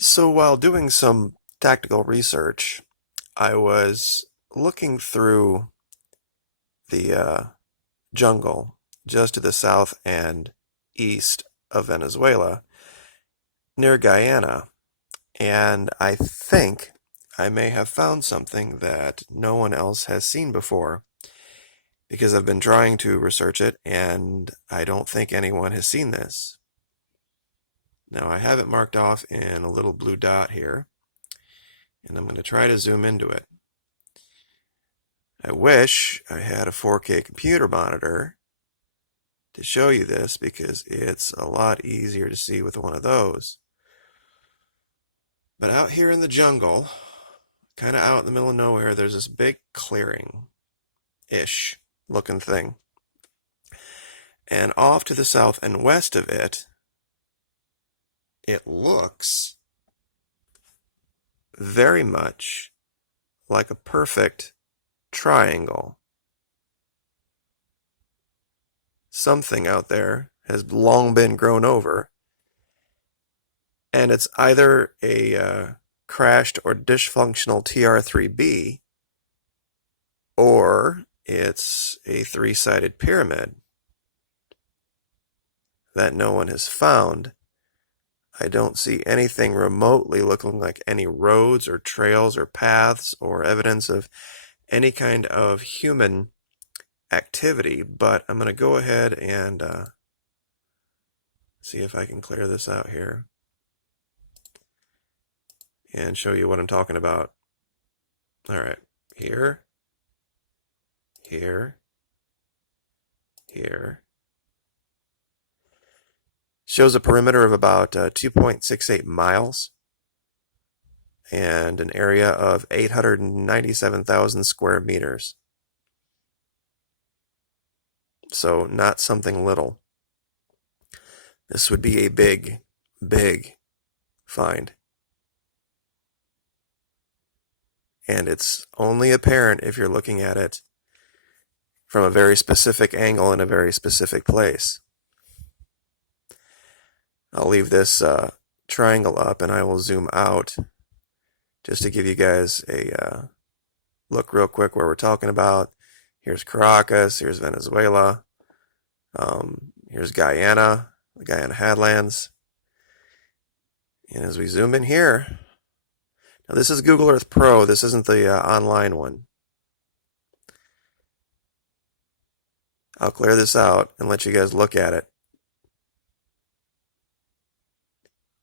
So while doing some tactical research, I was looking through the jungle just to the south and east of Venezuela, near Guyana, and I think I may have found something that no one else has seen before because I've been trying to research it and I don't think anyone has seen this. Now I have it marked off in a little blue dot here, and I'm going to try to zoom into it. I wish I had a 4K computer monitor to show you this because it's a lot easier to see with one of those. But out here in the jungle, kind of out in the middle of nowhere, there's this big clearing-ish looking thing. And off to the south and west of it, it looks very much like a perfect triangle. Something out there has long been grown over, and it's either a crashed or dysfunctional TR3B, or it's a three-sided pyramid that no one has found. I don't see anything remotely looking like any roads or trails or paths or evidence of any kind of human activity, but I'm going to go ahead and see if I can clear this out here and show you what I'm talking about. All right, here, here, here. Shows a perimeter of about 2.68 miles and an area of 897,000 square meters. So not something little. This would be a big, big find. And it's only apparent if you're looking at it from a very specific angle in a very specific place. I'll leave this triangle up and I will zoom out just to give you guys a look real quick where we're talking about. Here's Caracas, here's Venezuela, here's Guyana, the Guyana Headlands. And as we zoom in here, now this is Google Earth Pro, this isn't the online one. I'll clear this out and let you guys look at it.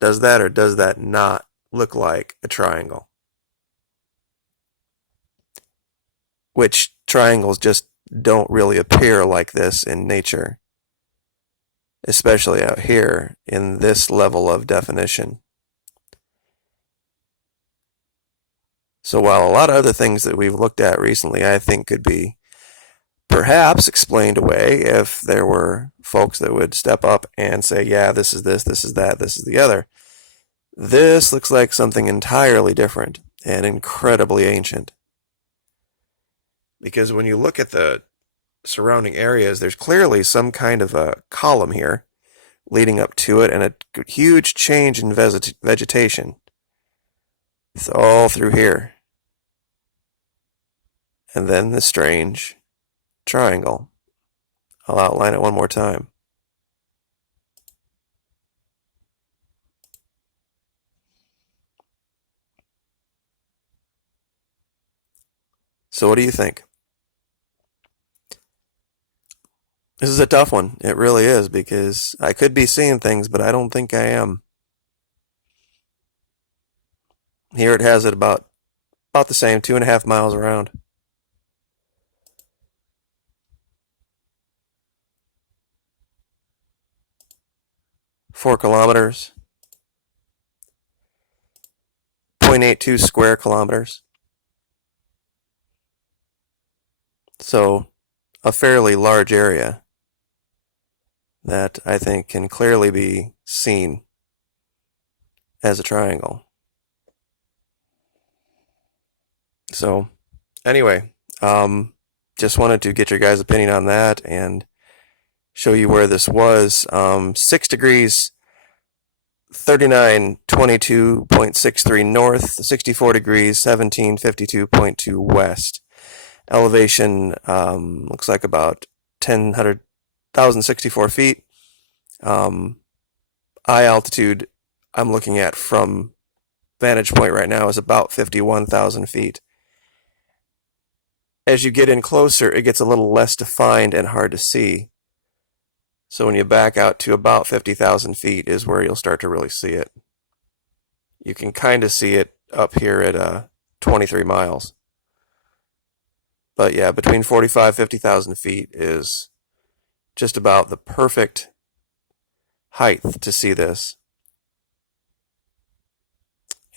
Does that or does that not look like a triangle? Which triangles just don't really appear like this in nature, especially out here in this level of definition. So while a lot of other things that we've looked at recently I think could be perhaps explained away if there were folks that would step up and say, yeah, this is this is that, this is the other. This looks like something entirely different and incredibly ancient. Because when you look at the surrounding areas, there's clearly some kind of a column here leading up to it and a huge change in vegetation. It's all through here. And then the strange triangle. I'll outline it one more time. So what do you think? This is a tough one. It really is, because I could be seeing things, but I don't think I am. Here it has it about the same, 2.5 miles around. Four kilometers. 0.82 square kilometers. So a fairly large area that I think can clearly be seen as a triangle. So anyway, just wanted to get your guys' opinion on that and show you where this was. 6 degrees 3922.63 north, 64 degrees, 1752.2 west. Elevation looks like about 1,064 feet. Eye altitude I'm looking at from vantage point right now is about 51,000 feet. As you get in closer, it gets a little less defined and hard to see. So when you back out to about 50,000 feet is where you'll start to really see it. You can kind of see it up here at 23 miles. But yeah, between 45 50,000 feet is just about the perfect height to see this.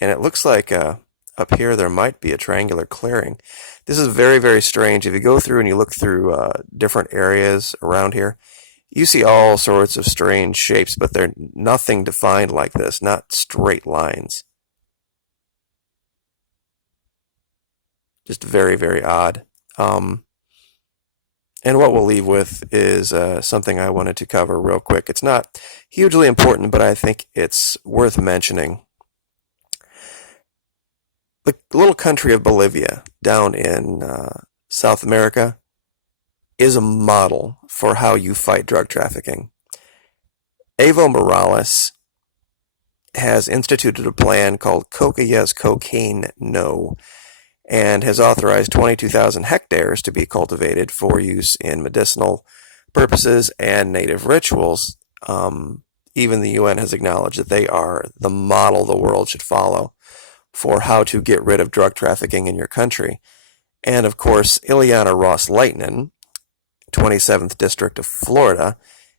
And it looks like up here there might be a triangular clearing. This is very, very strange. If you go through and you look through different areas around here, you see all sorts of strange shapes, but they're nothing defined like this, not straight lines. Just very, very odd. And what we'll leave with is something I wanted to cover real quick. It's not hugely important, but I think it's worth mentioning. The little country of Bolivia down in South America is a model for how you fight drug trafficking. Evo Morales has instituted a plan called Coca Yes, Cocaine No, and has authorized 22,000 hectares to be cultivated for use in medicinal purposes and native rituals. Even the UN has acknowledged that they are the model the world should follow for how to get rid of drug trafficking in your country. And of course, Ileana Ros-Lehtinen, 27th District of Florida,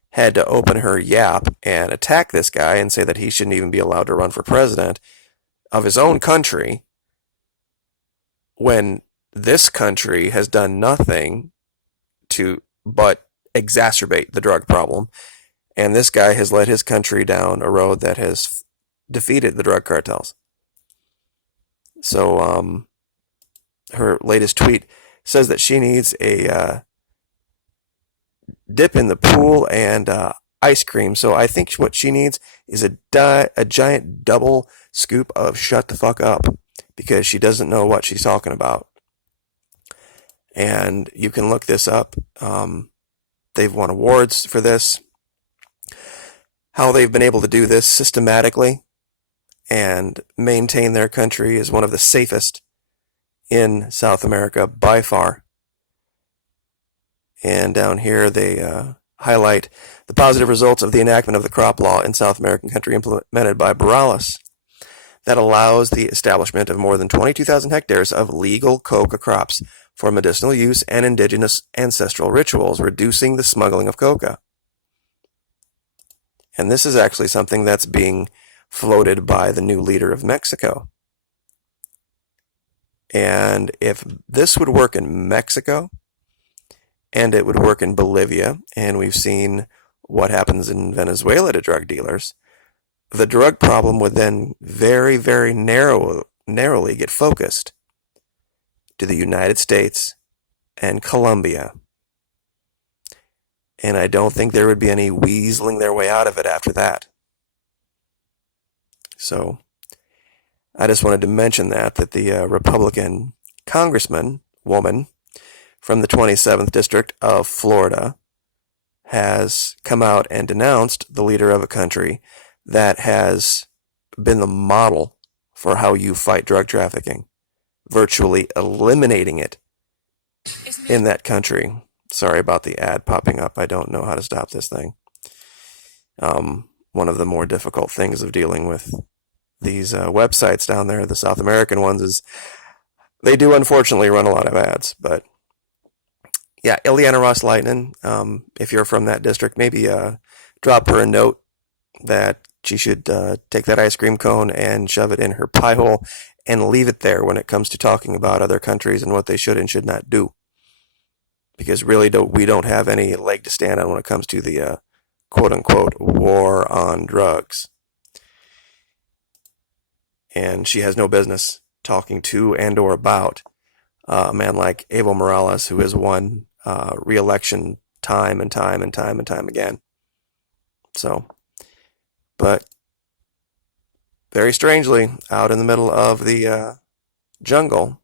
had to open her yap and attack this guy and say that he shouldn't even be allowed to run for president of his own country when this country has done nothing to but exacerbate the drug problem. And this guy has led his country down a road that has defeated the drug cartels. So her latest tweet says that she needs a dip in the pool and ice cream. So I think what she needs is a giant double scoop of shut the fuck up, because she doesn't know what she's talking about. And you can look this up. They've won awards for this. How they've been able to do this systematically and maintain their country is one of the safest in South America by far. And down here they highlight the positive results of the enactment of the crop law in South American country implemented by Morales that allows the establishment of more than 22,000 hectares of legal coca crops for medicinal use and indigenous ancestral rituals, reducing the smuggling of coca. And this is actually something that's being floated by the new leader of Mexico. And if this would work in Mexico, and it would work in Bolivia, and we've seen what happens in Venezuela to drug dealers, the drug problem would then very, very narrowly get focused to the United States and Colombia. And I don't think there would be any weaseling their way out of it after that. So I just wanted to mention that the Republican woman from the 27th District of Florida has come out and denounced the leader of a country that has been the model for how you fight drug trafficking, virtually eliminating it in that country. Sorry about the ad popping up. I don't know how to stop this thing. One of the more difficult things of dealing with these websites down there, the South American ones, is they do unfortunately run a lot of ads. But yeah, Ileana Ros-Lehtinen, if you're from that district, maybe drop her a note that she should take that ice cream cone and shove it in her pie hole and leave it there when it comes to talking about other countries and what they should and should not do. Because really we don't have any leg to stand on when it comes to the quote-unquote war on drugs. And she has no business talking to and or about a man like Evo Morales, who has won re-election time and time again. So, but very strangely, out in the middle of the jungle,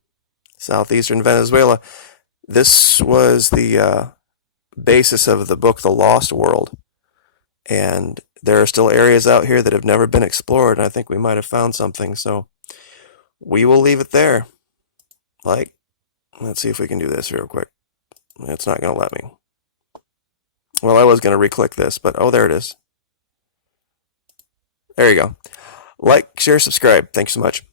southeastern Venezuela. This was the basis of the book The Lost World. And there are still areas out here that have never been explored, and I think we might have found something. So we will leave it there. Like, let's see if we can do this real quick. It's not going to let me. Well, I was going to re-click this, but oh, there it is. There you go. Like, share, subscribe. Thanks so much.